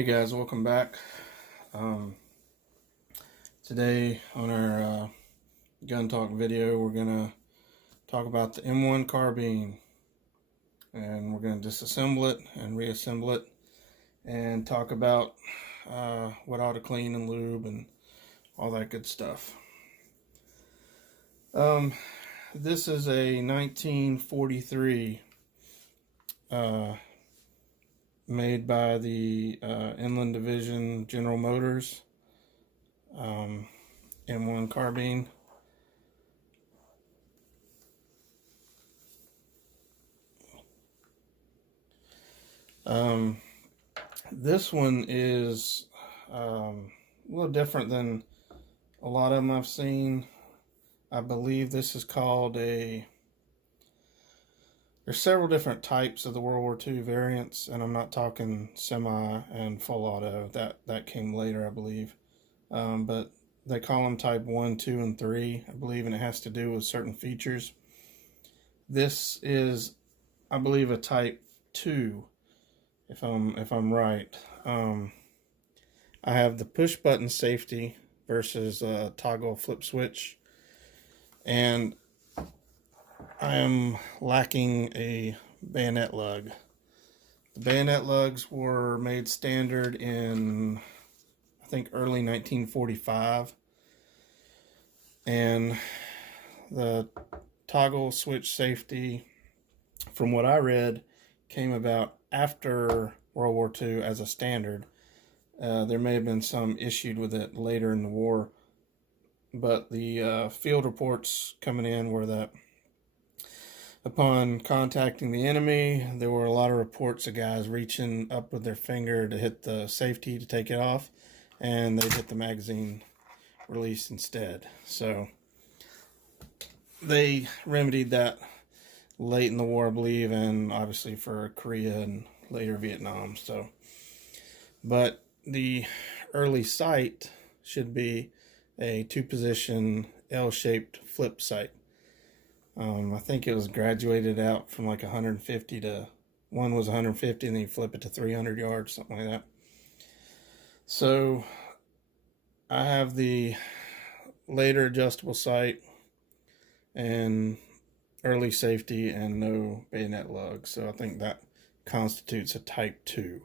Hey guys, welcome back. Today on our gun talk video, we're gonna talk about the M1 Carbine, and we're gonna disassemble it and reassemble it, and talk about what ought to clean and lube and all that good stuff. This is a 1943 made by the Inland Division General Motors M1 Carbine. This one is a little different than a lot of them I've seen. I believe this is called there's several different types of the World War II variants, and I'm not talking semi and full auto. That came later, I believe. But they call them type 1, 2, and 3, I believe, and it has to do with certain features. This is, I believe, a type 2, if I'm right. I have the push button safety versus toggle flip switch, and I am lacking a bayonet lug. The bayonet lugs were made standard in, I think, early 1945, and the toggle switch safety, from what I read, came about after World War II as a standard. There may have been some issued with it later in the war, but the field reports coming in were that upon contacting the enemy, there were a lot of reports of guys reaching up with their finger to hit the safety to take it off, and they hit the magazine release instead. So they remedied that late in the war, I believe, and obviously for Korea and later Vietnam. So, but the early sight should be a 2-position L-shaped flip sight. I think it was graduated out from like 150 to, one was 150 and then you flip it to 300 yards, something like that. So I have the later adjustable sight and early safety and no bayonet lug. So I think that constitutes a type 2,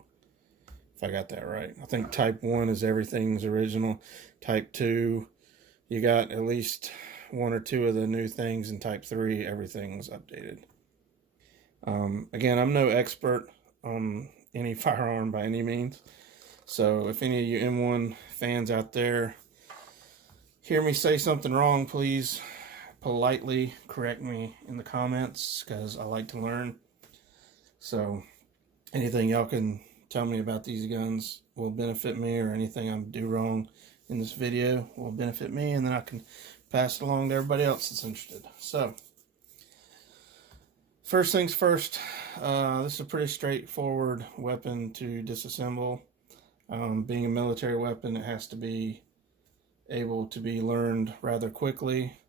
if I got that right. I think type 1 is everything's original. Type 2, you got at least 1 or 2 of the new things, and type 3, everything's updated. Again, I'm no expert on any firearm by any means, so if any of you M1 fans out there hear me say something wrong, please politely correct me in the comments, because I like to learn. So anything y'all can tell me about these guns will benefit me, or anything I do wrong in this video will benefit me, and then I can pass it along to everybody else that's interested. So, first things first, this is a pretty straightforward weapon to disassemble. Being a military weapon, it has to be able to be learned rather quickly.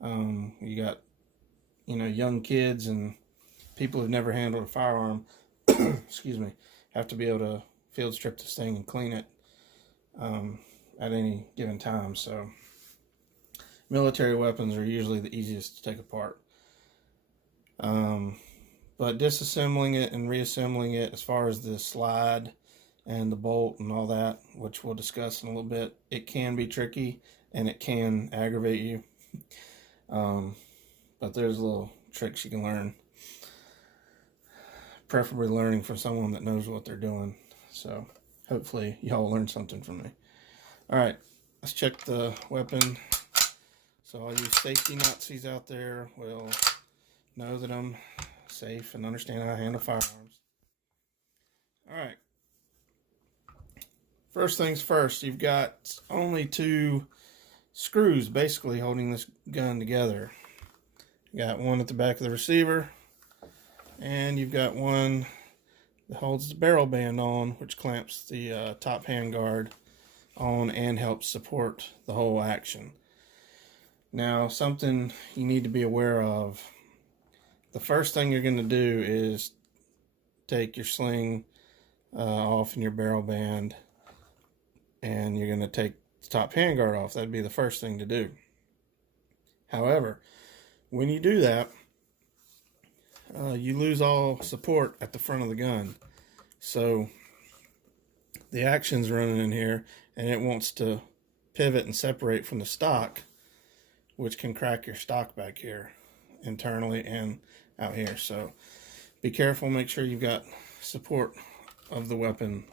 You got, young kids and people who've never handled a firearm, excuse me, have to be able to field strip this thing and clean it at any given time. So military weapons are usually the easiest to take apart. But disassembling it and reassembling it, as far as the slide and the bolt and all that, which we'll discuss in a little bit, it can be tricky and it can aggravate you. But there's little tricks you can learn, preferably learning from someone that knows what they're doing. So hopefully y'all learn something from me. Alright, let's check the weapon. So all you safety Nazis out there will know that I'm safe and understand how to handle firearms. Alright. First things first, you've got only 2 screws basically holding this gun together. You got one at the back of the receiver, and you've got one that holds the barrel band on, which clamps the top handguard on and helps support the whole action. Now, something you need to be aware of, the first thing you're going to do is take your sling off in your barrel band, and you're going to take the top handguard off. That'd be the first thing to do. However, when you do that, you lose all support at the front of the gun. So the action's running in here, and it wants to pivot and separate from the stock, which can crack your stock back here internally and out here. So be careful, make sure you've got support of the weapon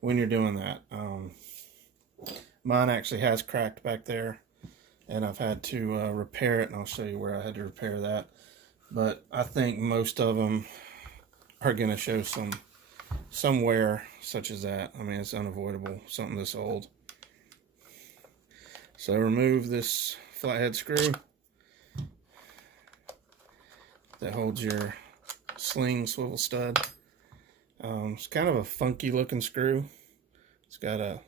when you're doing that. Mine actually has cracked back there, and I've had to repair it, and I'll show you where I had to repair that. But I think most of them are going to show some wear such as that. I mean, it's unavoidable, something this old. So remove this flathead screw that holds your sling swivel stud. It's kind of a funky looking screw. It's got a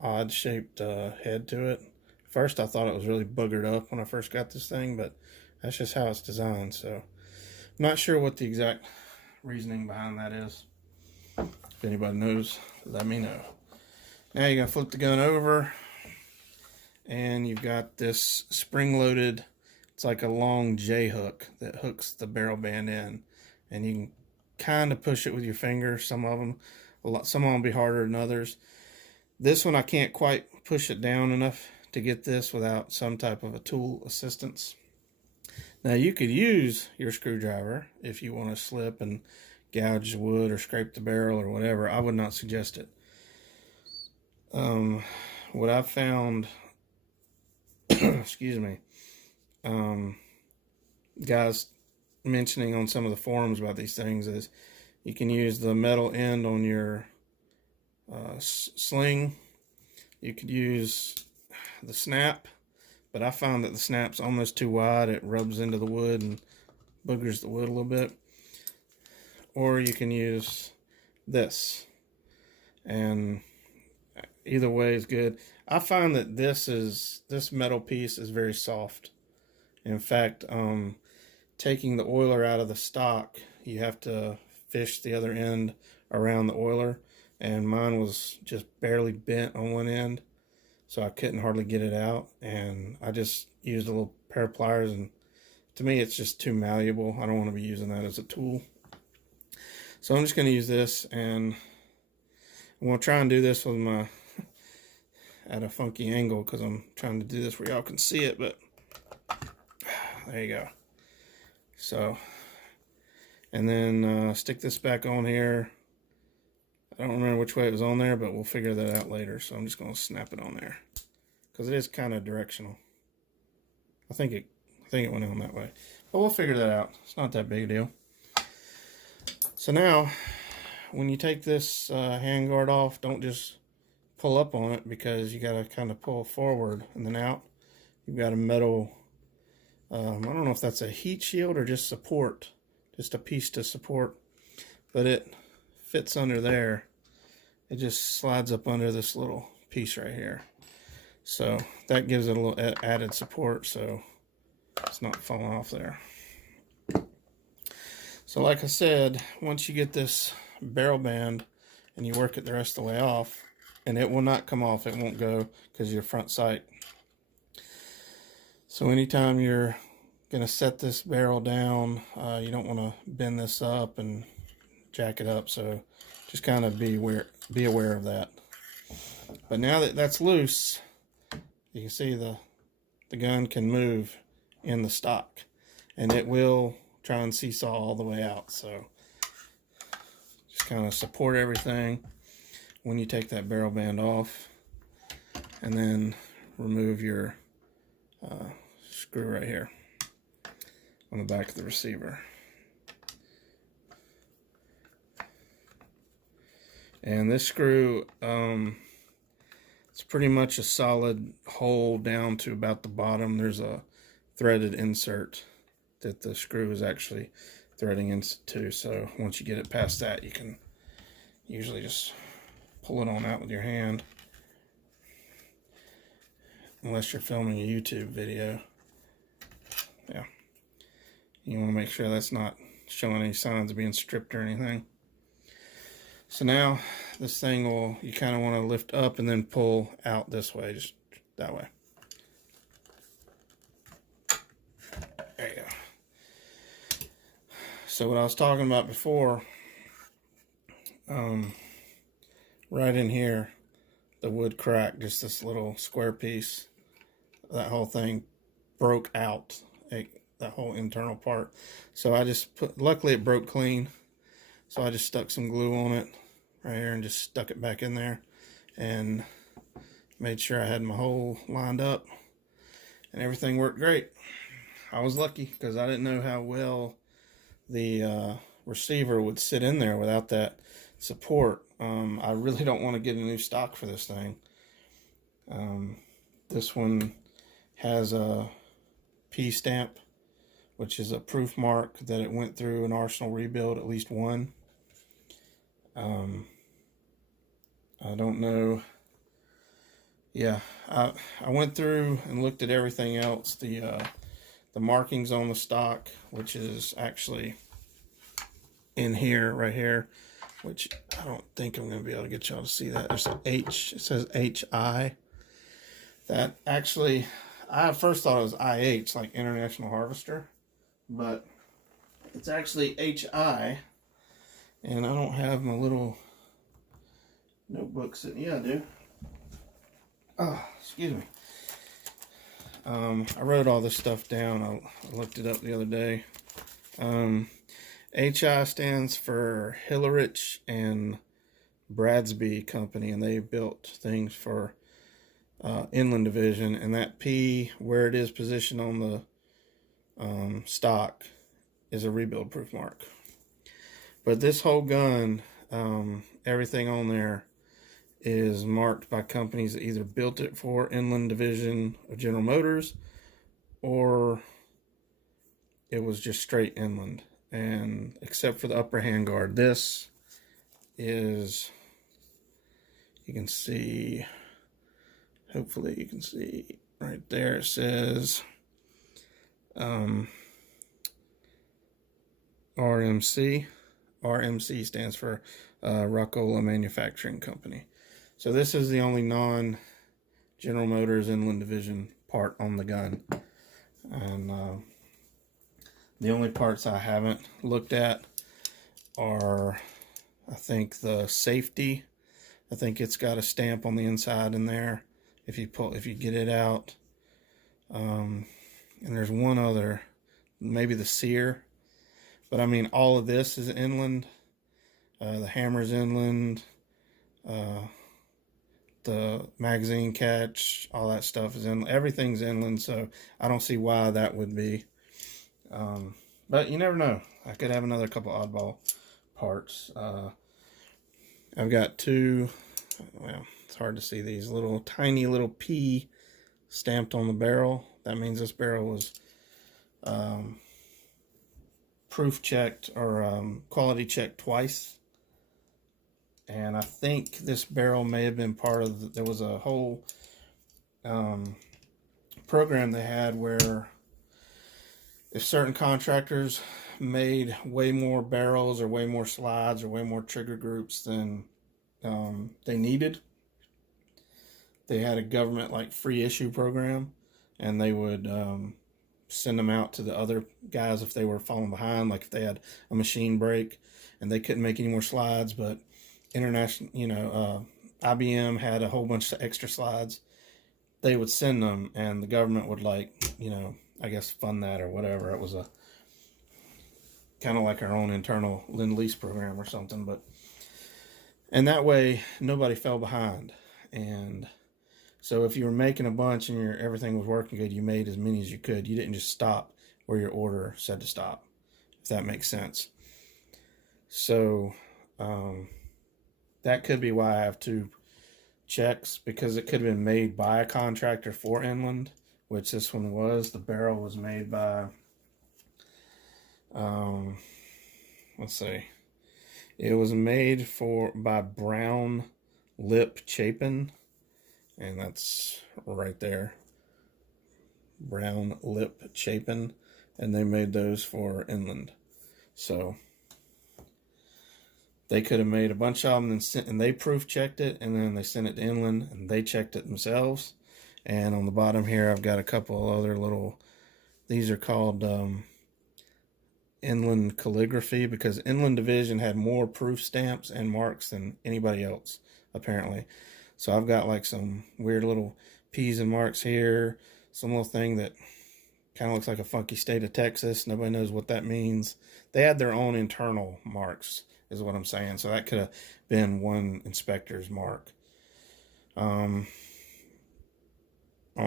odd shaped head to it. First I thought it was really boogered up when I first got this thing, but that's just how it's designed. So I'm not sure what the exact reasoning behind that is. If anybody knows, let me know. Now you're going to flip the gun over, and you've got this spring-loaded, it's like a long J-hook that hooks the barrel band in, and you can kind of push it with your finger. Some of them will be harder than others. This one I can't quite push it down enough to get this without some type of a tool assistance. Now you could use your screwdriver if you want to slip and gouge the wood or scrape the barrel or whatever. I would not suggest it. What I've found, excuse me, guys mentioning on some of the forums about these things is you can use the metal end on your sling. You could use the snap, but I found that the snap's almost too wide. It rubs into the wood and boogers the wood a little bit. Or you can use this, and either way is good. I find that this metal piece is very soft. In fact, taking the oiler out of the stock, you have to fish the other end around the oiler, and mine was just barely bent on one end, so I couldn't hardly get it out, and I just used a little pair of pliers, and to me it's just too malleable. I don't want to be using that as a tool. So I'm just going to use this, and I'm going to try and do this with my at a funky angle, because I'm trying to do this where y'all can see it, but there you go. So, and then stick this back on here. I don't remember which way it was on there, but we'll figure that out later. So I'm just going to snap it on there, because it is kind of directional. I think it went on that way, but we'll figure that out. It's not that big a deal. So now, when you take this handguard off, don't just pull up on it, because you got to kind of pull forward and then out. You've got a metal, I don't know if that's a heat shield or just support, just a piece to support, but it fits under there. It just slides up under this little piece right here. So that gives it a little added support, so it's not falling off there. So like I said, once you get this barrel band and you work it the rest of the way off, and it will not come off, it won't go because of your front sight. So anytime you're going to set this barrel down, you don't want to bend this up and jack it up, so just kind of be aware of that. But now that that's loose, you can see the gun can move in the stock, and it will try and seesaw all the way out. So just kind of support everything when you take that barrel band off, and then remove your screw right here on the back of the receiver. And this screw, it's pretty much a solid hole down to about the bottom. There's a threaded insert that the screw is actually threading into, so once you get it past that, you can usually just pull it on out with your hand, unless you're filming a YouTube video. Yeah, you want to make sure that's not showing any signs of being stripped or anything. So now this thing will, you kind of want to lift up and then pull out this way, just that way. There you go. So what I was talking about before, right in here, the wood cracked, just this little square piece. That whole thing broke out, that whole internal part. So I just luckily it broke clean. So I just stuck some glue on it right here and just stuck it back in there and made sure I had my hole lined up and everything worked great. I was lucky because I didn't know how well the receiver would sit in there without that support. I really don't want to get a new stock for this thing. This one has a P stamp, which is a proof mark that it went through an arsenal rebuild, at least one. I don't know. Yeah, I went through and looked at everything else. The markings on the stock, which is actually in here, right here, which I don't think I'm going to be able to get y'all to see that. There's an H, it says HI. That actually, I first thought it was IH, like International Harvester, but it's actually HI, and I don't have my little notebook sitting. Yeah, I do. Oh, excuse me. I wrote all this stuff down. I looked it up the other day. HI stands for Hillerich and Bradsby Company, and they built things for Inland Division. And that P, where it is positioned on the stock, is a rebuild proof mark. But this whole gun, everything on there is marked by companies that either built it for Inland Division of General Motors or it was just straight Inland. And except for the upper handguard, this is, you can see, hopefully you can see right there, it says RMC. RMC stands for Rock-Ola Manufacturing Company. So this is the only non-General Motors Inland Division part on the gun. And the only parts I haven't looked at are, I think, the safety. I think it's got a stamp on the inside in there if you get it out. And there's one other, maybe the sear. But I mean, all of this is Inland. The hammer's Inland. The magazine catch, all that stuff is in. Everything's Inland, so I don't see why that would be. But you never know. I could have another couple oddball parts. I've got two. Well, it's hard to see these little tiny little P stamped on the barrel. That means this barrel was proof checked or quality checked twice. And I think this barrel may have been part of, there was a whole program they had where if certain contractors made way more barrels or way more slides or way more trigger groups than they needed, they had a government like free issue program, and they would send them out to the other guys if they were falling behind, like if they had a machine break and they couldn't make any more slides, but international, IBM had a whole bunch of extra slides. They would send them, and the government would, like, I guess fund that or whatever. It was a kind of like our own internal Lend-Lease program or something. And that way nobody fell behind. And so if you were making a bunch and everything was working good, you made as many as you could. You didn't just stop where your order said to stop, if that makes sense. So that could be why I have two checks, because it could have been made by a contractor for Inland, which this one was. The barrel was made by, let's see, it was made by Brown Lip Chapin, and that's right there, Brown Lip Chapin, and they made those for Inland. So They could have made a bunch of them and they proof checked it, and then they sent it to Inland and they checked it themselves. And on the bottom here, I've got a couple other little, these are called Inland calligraphy, because Inland Division had more proof stamps and marks than anybody else, apparently. So I've got like some weird little P's and marks here, some little thing that kind of looks like a funky state of Texas. Nobody knows what that means. They had their own internal marks, is what I'm saying. So that could have been one inspector's mark. On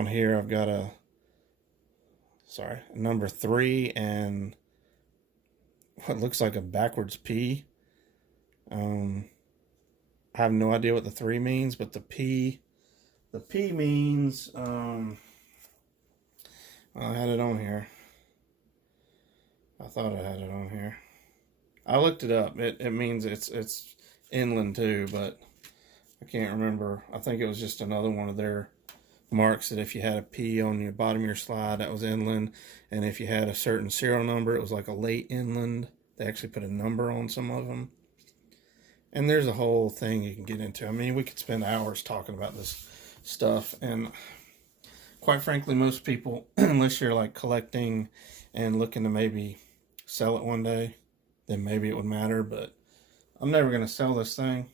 here, I've got a number 3 and what looks like a backwards P. I have no idea what the 3 means, but the P means, I had it on here. I thought I had it on here. I looked it up. It means it's inland too, but I can't remember. I think it was just another one of their marks that if you had a P on your bottom of your slide, that was inland. And if you had a certain serial number, it was like a late inland. They actually put a number on some of them. And there's a whole thing you can get into. I mean, we could spend hours talking about this stuff. And quite frankly, most people, unless you're like collecting and looking to maybe sell it one day, then maybe it would matter. But I'm never going to sell this thing.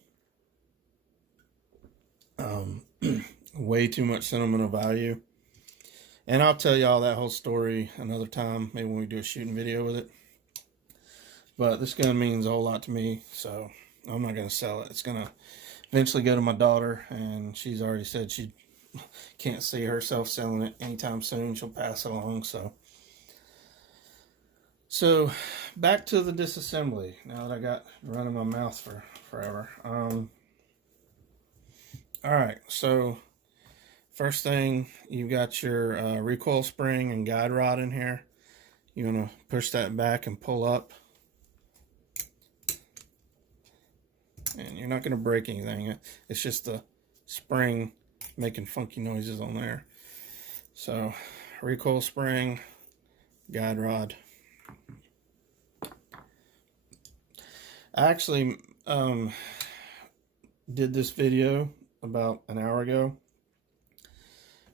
Way too much sentimental value. And I'll tell y'all that whole story another time, maybe when we do a shooting video with it. But this gun means a whole lot to me, so I'm not going to sell it. It's going to eventually go to my daughter, and she's already said she can't see herself selling it anytime soon. She'll pass it along. So back to the disassembly. Now that I got running my mouth for forever. All right, so first thing, you've got your recoil spring and guide rod in here. You want to push that back and pull up. And you're not going to break anything. It's just the spring making funky noises on there. So, recoil spring, guide rod. I actually did this video about an hour ago,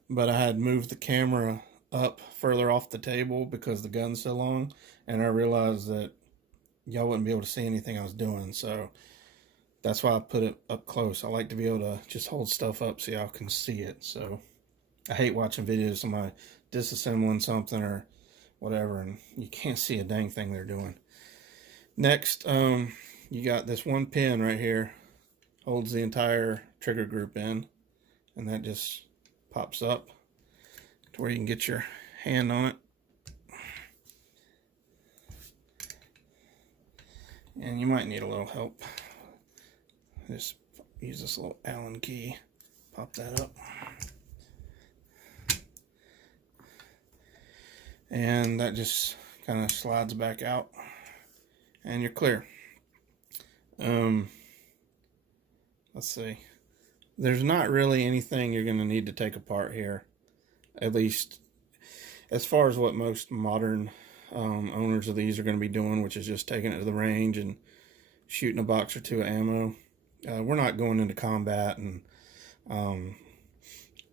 but I had moved the camera up further off the table because the gun's so long, and I realized that y'all wouldn't be able to see anything I was doing, so that's why I put it up close. I like to be able to just hold stuff up so y'all can see it. So I hate watching videos of somebody disassembling something or whatever, and you can't see a dang thing they're doing. Next, you got this one pin right here, holds the entire trigger group in, and that just pops up to where you can get your hand on it. And you might need a little help. Just use this little Allen key, pop that up. And that just kind of slides back out, and you're clear. Let's see. There's not really anything you're going to need to take apart here, at least as far as what most modern owners of these are going to be doing, which is just taking it to the range and shooting a box or two of ammo. We're not going into combat and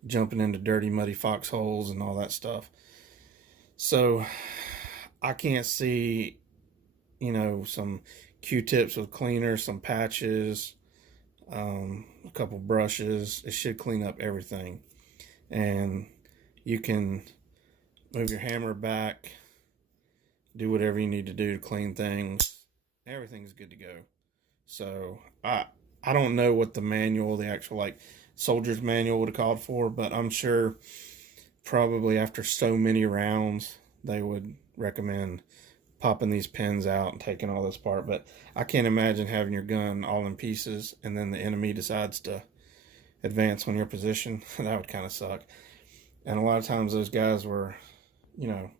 jumping into dirty, muddy foxholes and all that stuff. So I can't see, you know, some Q-tips with cleaner, some patches, a couple brushes. It should clean up everything. And you can move your hammer back, do whatever you need to do to clean things. Everything's good to go. So I don't know what the manual, the actual like soldier's manual would have called for, but I'm sure probably after so many rounds they would recommend popping these pins out and taking all this apart. But I can't imagine having your gun all in pieces and then the enemy decides to advance on your position. That would kind of suck. And a lot of times those guys were, you know,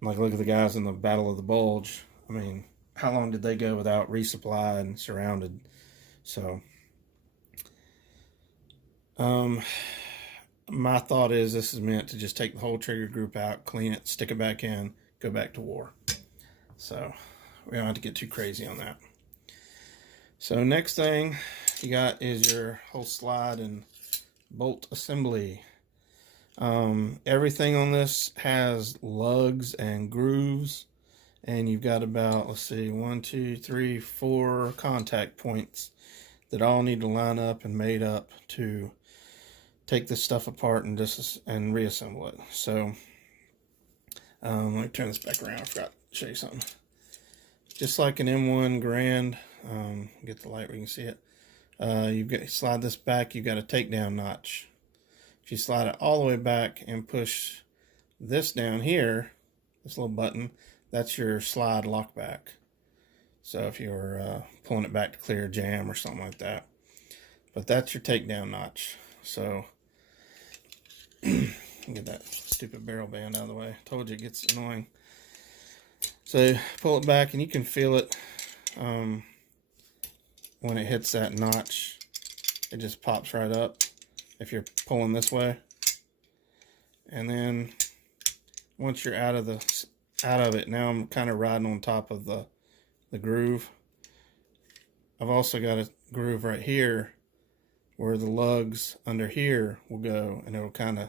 like look at the guys in the Battle of the Bulge. I mean, how long did they go without resupply and surrounded? So my thought is this is meant to just take the whole trigger group out, clean it, stick it back in, go back to war. So we don't have to get too crazy on that. So next thing you got is your whole slide and bolt assembly. Everything on this has lugs and grooves, and you've got about, let's see, 1, 2, 3, 4 contact points that all need to line up and mate up to take this stuff apart and reassemble it. So let me turn this back around. I forgot to show you something. Just like an M1 Grand, get the light where you can see it. Slide this back, you've got a takedown notch. If you slide it all the way back and push this down here, this little button, that's your slide lock back. So if you're pulling it back to clear a jam or something like that. But that's your takedown notch. So get that stupid barrel band out of the way. Told you it gets annoying. So pull it back and you can feel it when it hits that notch. It just pops right up if you're pulling this way. And then once you're out of it, now I'm kind of riding on top of the groove. I've also got a groove right here where the lugs under here will go, and it'll kind of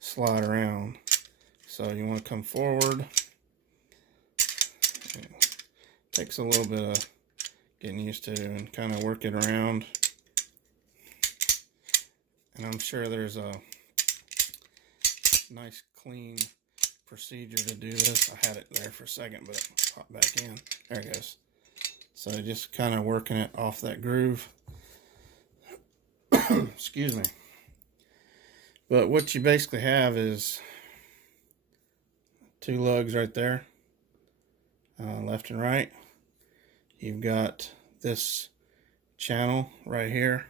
slide around. So you want to come forward. Takes a little bit of getting used to and kind of work it around. And I'm sure there's a nice clean procedure to do this. I had it there for a second, but it popped back in. There it goes. So just kind of working it off that groove. Excuse me. But what you basically have is 2 lugs right there, left and right. You've got this channel right here,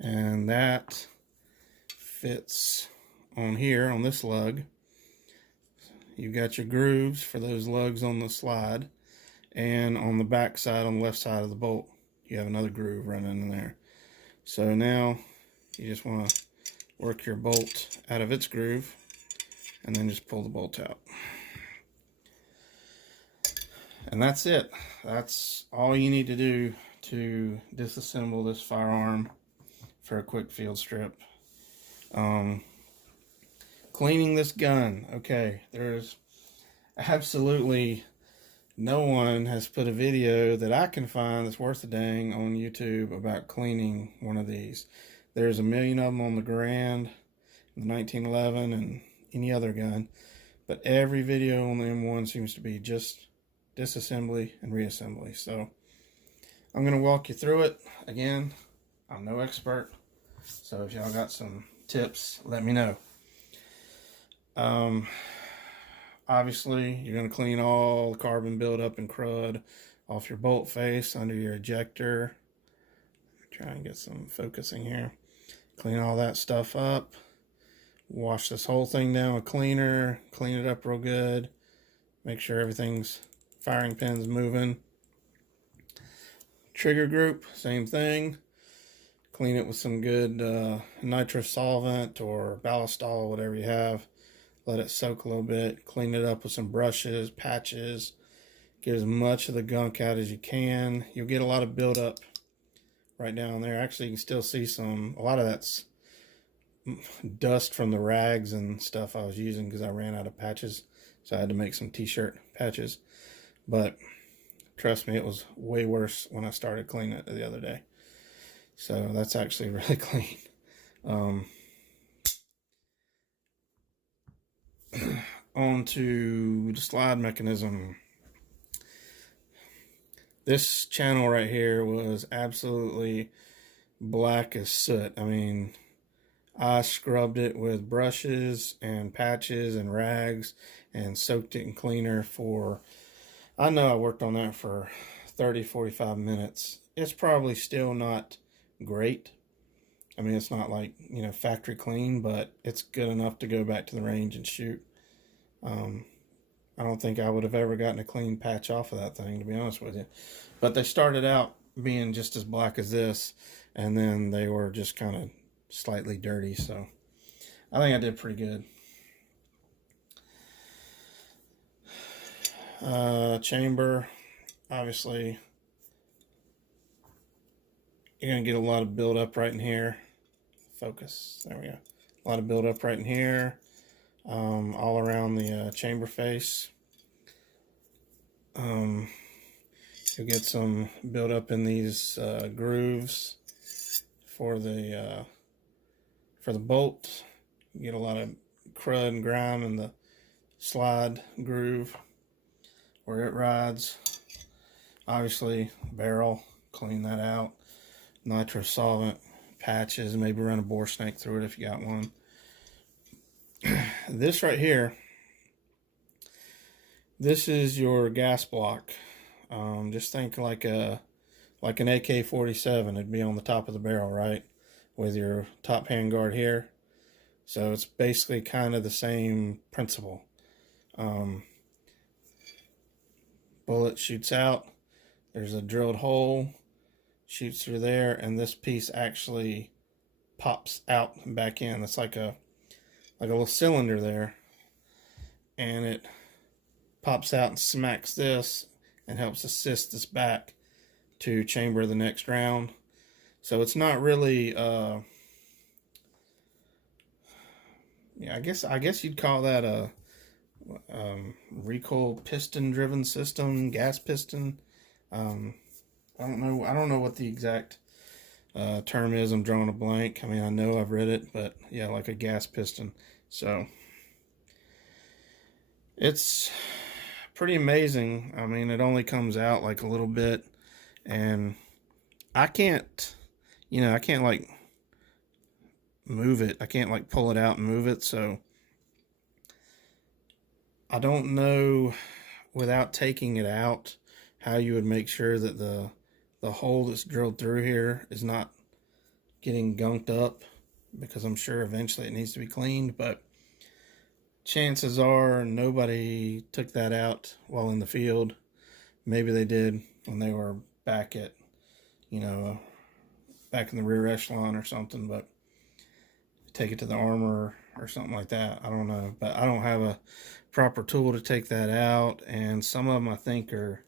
and that fits on here on this lug. You've got your grooves for those lugs on the slide, and on the back side, on the left side of the bolt, you have another groove running in there. So now you just want to work your bolt out of its groove and then just pull the bolt out. And that's it. That's all you need to do to disassemble this firearm for a quick field strip. Cleaning this gun. Okay, there's absolutely no one has put a video that I can find that's worth a dang on YouTube about cleaning one of these. There's a million of them on the Grand, the 1911, and any other gun. But every video on the M1 seems to be just disassembly and reassembly. So I'm going to walk you through it. Again, I'm no expert. So if y'all got some tips, let me know. Obviously, you're going to clean all the carbon buildup and crud off your bolt face, under your ejector. Try and get some focusing here. Clean all that stuff up. Wash this whole thing down with cleaner. Clean it up real good. Make sure everything's firing pin's moving. Trigger group, same thing. Clean it with some good nitrous solvent or ballistol, whatever you have. Let it soak a little bit. Clean it up with some brushes, patches. Get as much of the gunk out as you can. You'll get a lot of buildup right down there. Actually, you can still see a lot of that's dust from the rags and stuff I was using because I ran out of patches. So I had to make some t-shirt patches. But trust me, it was way worse when I started cleaning it the other day. So that's actually really clean. On to the slide mechanism. This channel right here was absolutely black as soot. I mean, I scrubbed it with brushes and patches and rags and soaked it in cleaner for, I know I worked on that for 30-45 minutes. It's probably still not great. I mean, it's not like, you know, factory clean, but it's good enough to go back to the range and shoot. I don't think I would have ever gotten a clean patch off of that thing, to be honest with you. But they started out being just as black as this, and then they were just kind of slightly dirty. So I think I did pretty good. Chamber, obviously, you're gonna get a lot of buildup right in here. Focus, there we go. A lot of buildup right in here, all around the chamber face. You'll get some buildup in these grooves for the bolt. You get a lot of crud and grime in the slide groove where it rides. Obviously, barrel, clean that out. Nitro solvent, patches, maybe run a bore snake through it if you got one. This right here, this is your gas block. Just think like an AK-47. It'd be on the top of the barrel, right? With your top handguard here. So it's basically kind of the same principle. Bullet shoots out. There's a drilled hole, shoots through there, and this piece actually pops out and back in. It's like a little cylinder there, and it pops out and smacks this and helps assist this back to chamber the next round. So it's not really yeah, I guess you'd call that a recoil piston driven system, gas piston. I don't know what the exact term is. I'm drawing a blank. I mean, I know I've read it, but yeah, like a gas piston. So it's pretty amazing. I mean, it only comes out like a little bit, and I can't like move it. I can't like pull it out and move it. So I don't know, without taking it out, how you would make sure that the hole that's drilled through here is not getting gunked up, because I'm sure eventually it needs to be cleaned, but chances are nobody took that out while in the field. Maybe they did when they were back at, back in the rear echelon or something, but take it to the armor or something like that. I don't know, but I don't have a proper tool to take that out, and some of them I think are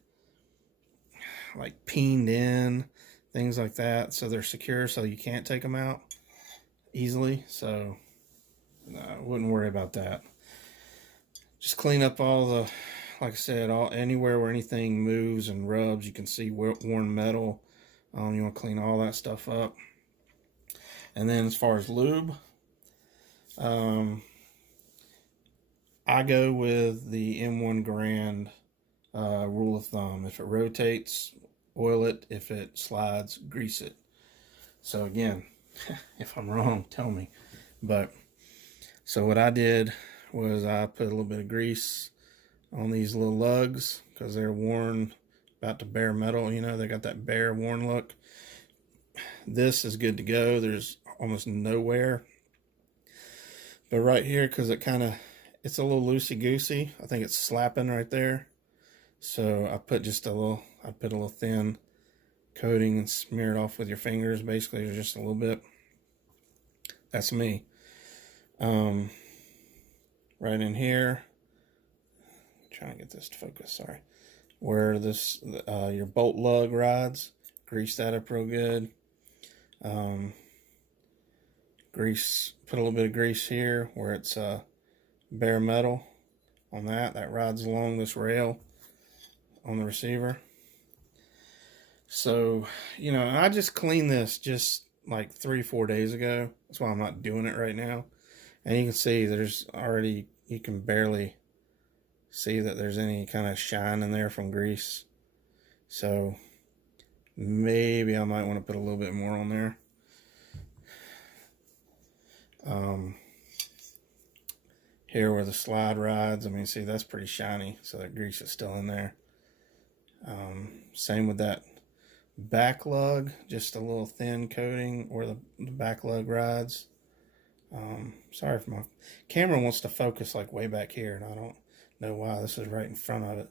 like peened in, things like that, so they're secure, so you can't take them out easily. So I wouldn't worry about that. Just clean up all the, like I said, anywhere where anything moves and rubs. You can see worn metal. You want to clean all that stuff up. And then as far as lube, I go with the M1 Grand rule of thumb. If it rotates, oil it. If it slides, grease it. So again, if I'm wrong, tell me. But so what I did was I put a little bit of grease on these little lugs because they're worn, about to bare metal. They got that bare worn look. This is good to go. There's almost no wear. But right here, because it's a little loosey-goosey, I think it's slapping right there. So I put a little thin coating and smear it off with your fingers, basically, just a little bit. That's me. Right in here, trying to get this to focus, sorry, where this your bolt lug rides, grease that up real good. Put a little bit of grease here where it's bare metal on that rides along this rail on the receiver. So, I just cleaned this just like 3-4 days ago. That's why I'm not doing it right now. And you can see you can barely see that there's any kind of shine in there from grease. So maybe I might want to put a little bit more on there. Here where the slide rides, I mean, see, that's pretty shiny, so that grease is still in there. Same with that back lug, just a little thin coating where the back lug rides. Sorry if my camera wants to focus like way back here, and I don't know why. This is right in front of it.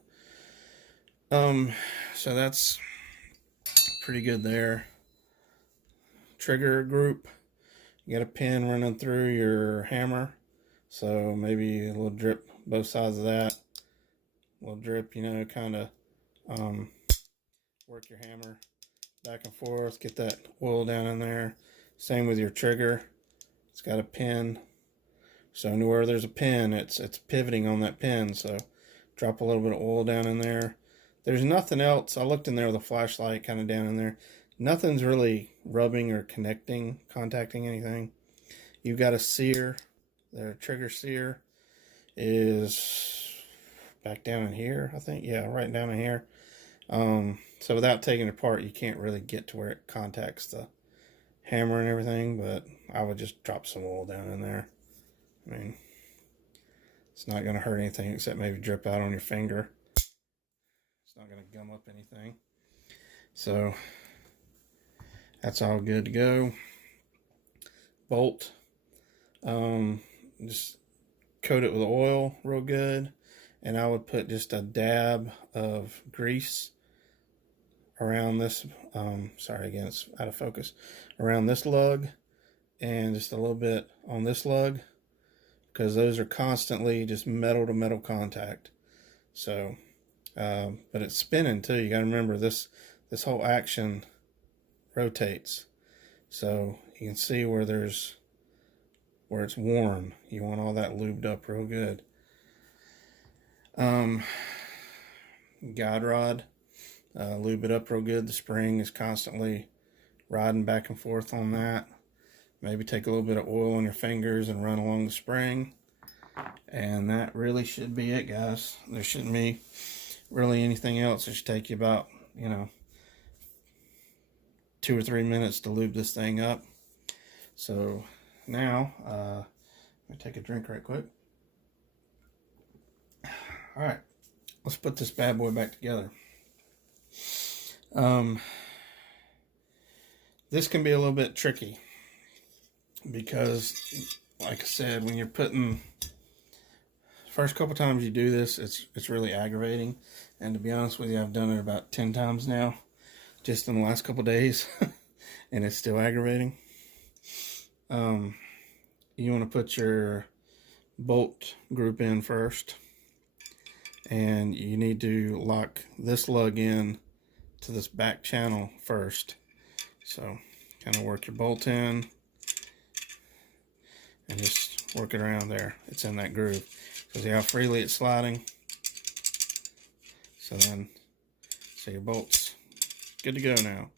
So that's pretty good there. Trigger group, you got a pin running through your hammer, so maybe a little drip both sides of that. A little drip, kind of work your hammer back and forth, get that oil down in there. Same with your trigger. It's got a pin. So anywhere there's a pin, it's pivoting on that pin. So drop a little bit of oil down in there. There's nothing else. I looked in there with a flashlight kind of down in there. Nothing's really rubbing or contacting anything. You've got a sear. The trigger sear is back down in here, I think. Yeah, right down in here. So without taking it apart, you can't really get to where it contacts the hammer and everything, but I would just drop some oil down in there. I mean, it's not going to hurt anything except maybe drip out on your finger. It's not going to gum up anything. So that's all good to go. Bolt. Just coat it with oil real good. And I would put just a dab of grease around this, sorry, again, it's out of focus, around this lug, and just a little bit on this lug, because those are constantly just metal to metal contact. So, but it's spinning too. You got to remember this whole action rotates. So you can see where it's worn. You want all that lubed up real good. Guide rod, lube it up real good. The spring is constantly riding back and forth on that. Maybe take a little bit of oil on your fingers and run along the spring. And that really should be it, guys. There shouldn't be really anything else. It should take you about, 2 or 3 minutes to lube this thing up. So now, let me take a drink right quick. All right, let's put this bad boy back together. This can be a little bit tricky because, like I said, when you're putting, first couple times you do this, it's really aggravating. And to be honest with you, I've done it about 10 times now, just in the last couple days, and it's still aggravating. You want to put your bolt group in first. And you need to lock this lug in to this back channel first. So kind of work your bolt in and just work it around there. It's in that groove. So see how freely it's sliding. So your bolt's good to go now.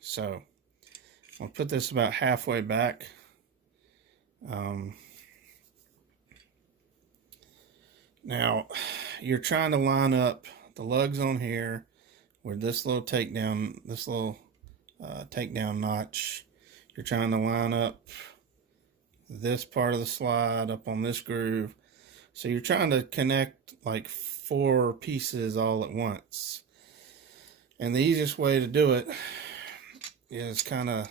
So I'll put this about halfway back. Now, you're trying to line up the lugs on here with this little takedown, takedown notch. You're trying to line up this part of the slide up on this groove. So you're trying to connect like 4 pieces all at once. And the easiest way to do it is kind of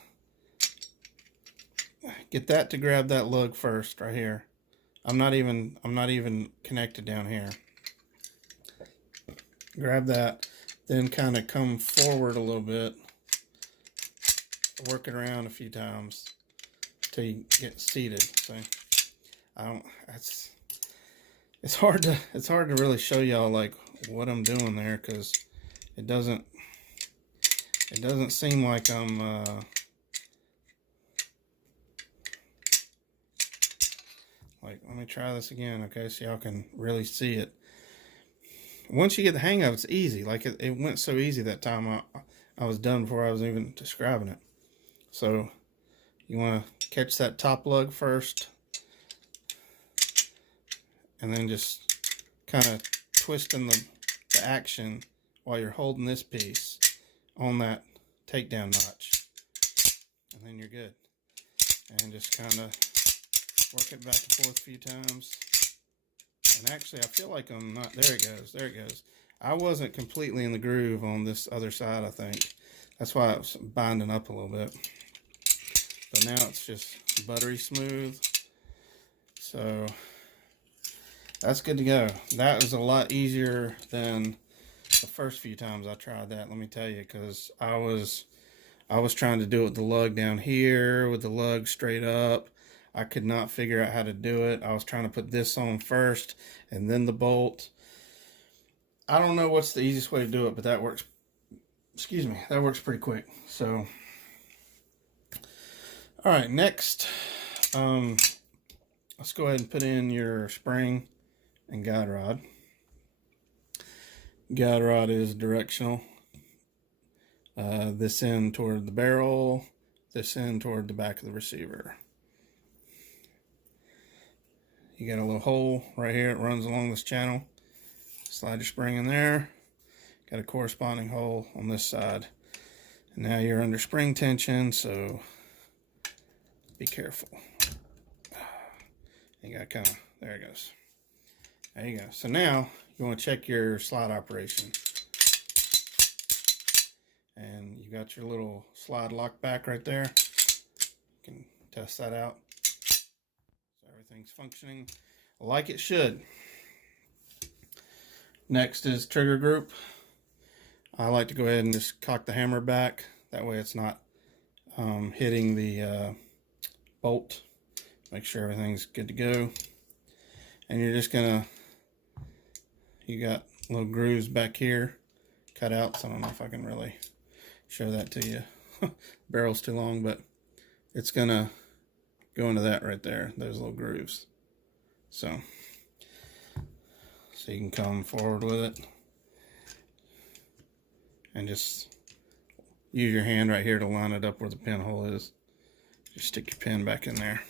get that to grab that lug first right here. I'm not even connected down here. Grab that, then kind of come forward a little bit, work it around a few times till you get seated. So it's hard to really show y'all like what I'm doing there, because it doesn't seem like I'm let me try this again, okay, so y'all can really see it. Once you get the hang of it, it's easy. Like it went so easy that time I was done before I was even describing it. So you want to catch that top lug first, and then just kind of twisting the action while you're holding this piece on that takedown notch, and then you're good. And just kind of work it back and forth a few times. And actually, I feel like I'm not, there it goes. I wasn't completely in the groove on this other side, I think. That's why it was binding up a little bit. But now it's just buttery smooth. So that's good to go. That was a lot easier than the first few times I tried that, let me tell you, because I was trying to do it with the lug down here, with the lug straight up. I could not figure out how to do it. I was trying to put this on first and then the bolt. I don't know what's the easiest way to do it, but that works excuse me, that works pretty quick. So, all right, next, let's go ahead and put in your spring and guide rod. Guide rod is directional. This end toward the barrel, this end toward the back of the receiver. You got a little hole right here. It runs along this channel. Slide your spring in there. Got a corresponding hole on this side. And now you're under spring tension, so be careful. You got kind of, there it goes. There you go. So now you want to check your slide operation. And you got your little slide lock back right there. You can test that out. So everything's functioning like it should. Next is trigger group. I like to go ahead and just cock the hammer back. That way it's not hitting the bolt. Make sure everything's good to go. And you're just gonna, you got little grooves back here cut out. So I don't know if I can really show that to you. Barrel's too long, but it's gonna go into that right there, those little grooves. So you can come forward with it and just use your hand right here to line it up where the pinhole is. Just stick your pin back in there.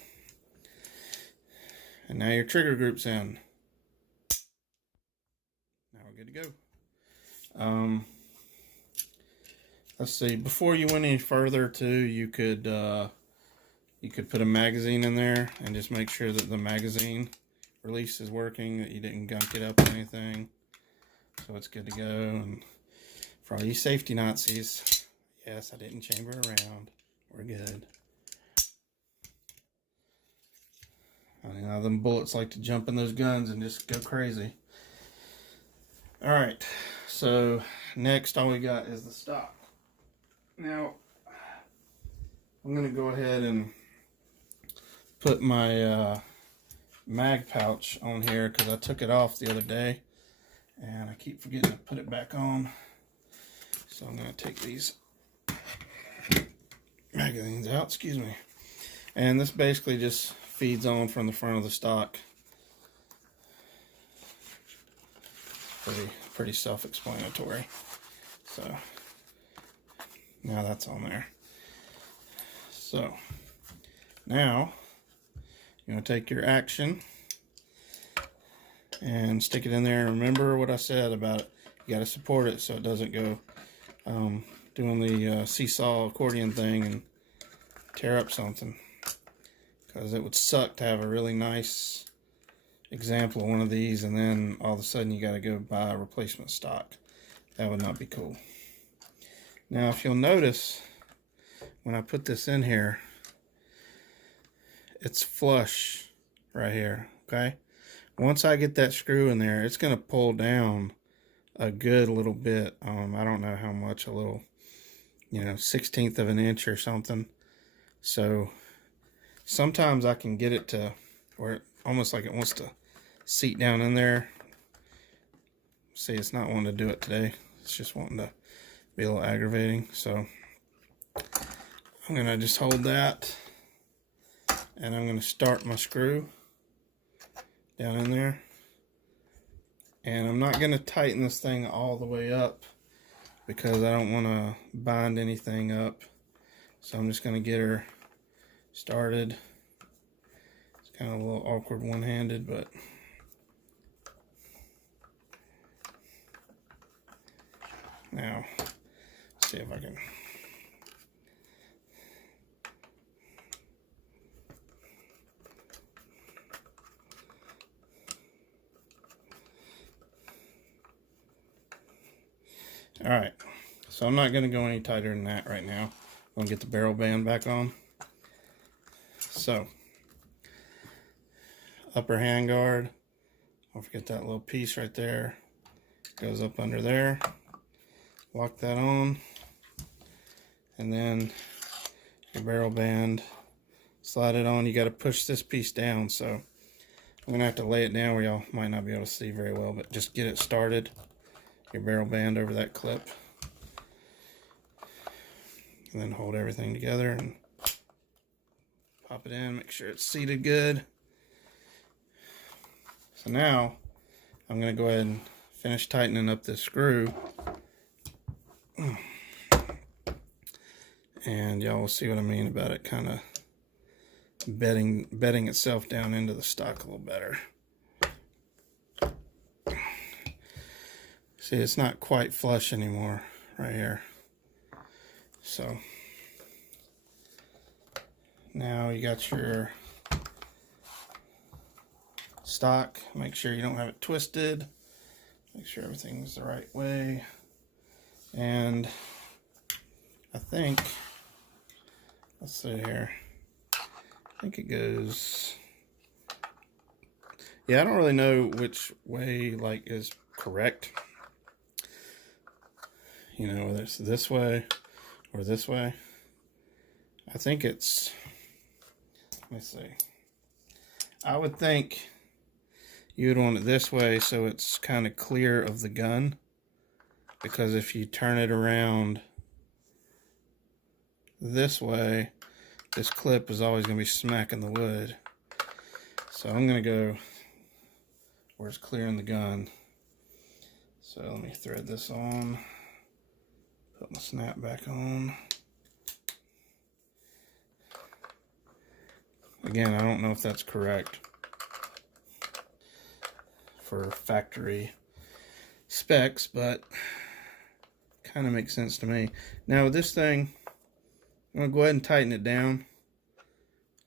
And now your trigger group's in. Now we're good to go. Let's see, before you went any further too, you could put a magazine in there and just make sure that the magazine release is working, that you didn't gunk it up or anything. So it's good to go. And for all you safety Nazis, yes, I didn't chamber around. We're good. I know them bullets like to jump in those guns and just go crazy. Alright, so next all we got is the stock. Now, I'm going to go ahead and put my mag pouch on here because I took it off the other day and I keep forgetting to put it back on. So I'm going to take these magazines out, excuse me. And this basically just feeds on from the front of the stock. Pretty self-explanatory. So now that's on there. So now you're going to take your action and stick it in there. Remember what I said about it. You got to support it so it doesn't go doing the seesaw accordion thing and tear up something. Because it would suck to have a really nice example of one of these and then all of a sudden you got to go buy a replacement stock. That would not be cool. Now if you'll notice, when I put this in here, it's flush right here, okay? Once I get that screw in there, it's going to pull down a good little bit. I don't know how much, a little, 1/16 of an inch or something. So sometimes I can get it to where almost like it wants to seat down in there. See, it's not wanting to do it today. It's just wanting to be a little aggravating. So I'm going to just hold that and I'm going to start my screw down in there. And I'm not going to tighten this thing all the way up because I don't want to bind anything up. So I'm just going to get her started. It's kind of a little awkward one-handed, but now let's see if I can. All right, so I'm not going to go any tighter than that right now. I'm going to get the barrel band back on. So, upper handguard, don't forget that little piece right there, goes up under there. Lock that on, and then your barrel band, slide it on. You got to push this piece down, so I'm going to have to lay it down where y'all might not be able to see very well, but just get it started. Your barrel band over that clip. and then hold everything together and pop it in, make sure it's seated good. So now I'm going to go ahead and finish tightening up this screw, and y'all will see what I mean about it kind of bedding itself down into the stock a little better. See, it's not quite flush anymore right here. So now you got your stock. Make sure you don't have it twisted. Make sure everything's the right way. And I think, let's see here. I think it goes, yeah, I don't really know which way like is correct. You know, whether it's this way or this way. I think it's, let me see. I would think you would want it this way so it's kind of clear of the gun. Because if you turn it around this way, this clip is always going to be smacking the wood. So I'm going to go where it's clearing the gun. So let me thread this on. Put my snap back on. Again, I don't know if that's correct for factory specs, but kind of makes sense to me. Now with this thing, I'm going to go ahead and tighten it down,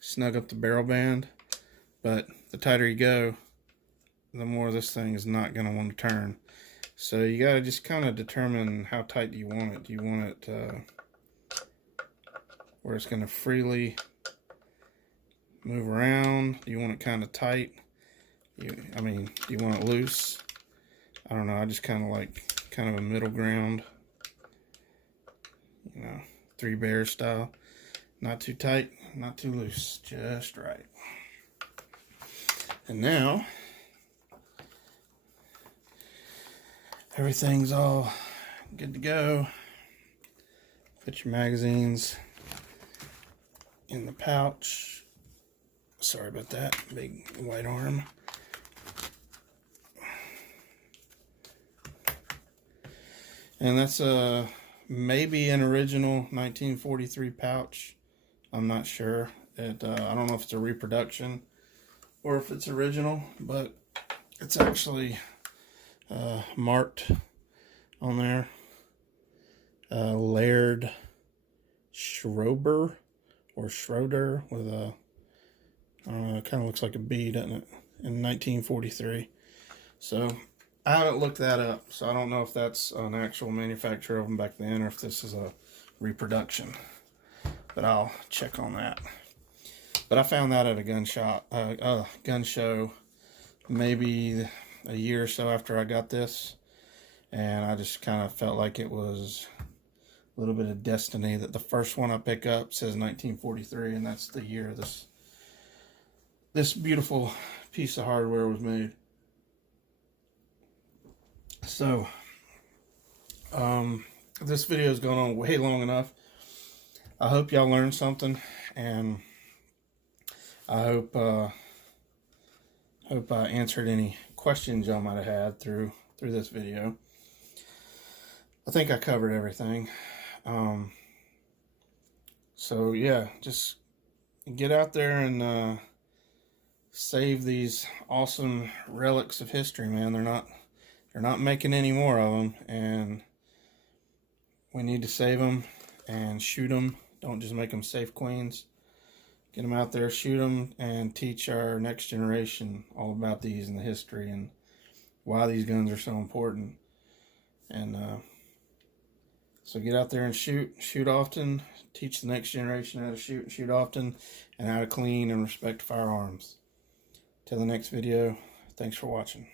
snug up the barrel band, but the tighter you go, the more this thing is not going to want to turn. So you got to just kind of determine how tight do you want it. Do you want it where it's going to freely move around? Do you want it kind of tight? I mean, do you want it loose? I don't know. I just kind of like kind of a middle ground. You know, Three Bears style. Not too tight, not too loose. Just right. And now, everything's all good to go. Put your magazines in the pouch. Sorry about that, big white arm. And that's maybe an original 1943 pouch. I'm not sure. I don't know if it's a reproduction or if it's original, but it's actually marked on there. Laird Schroeder or Schroeder with a, I don't know, it kind of looks like a bee, doesn't it? In 1943. So I haven't looked that up, so I don't know if that's an actual manufacturer of them back then or if this is a reproduction. But I'll check on that. But I found that at a gun show maybe a year or so after I got this, and I just kind of felt like it was a little bit of destiny that the first one I pick up says 1943, and that's the year this beautiful piece of hardware was made. So this video has gone on way long enough. I hope y'all learned something, and I hope I answered any questions y'all might have had through this video. I think I covered everything. So yeah, just get out there and save these awesome relics of history, man. They're not making any more of them, and we need to save them and shoot them. Don't just make them safe queens. Get them out there, shoot them, and teach our next generation all about these and the history and why these guns are so important. And so get out there and shoot often, teach the next generation how to shoot often, and how to clean and respect firearms. Till the next video, thanks for watching.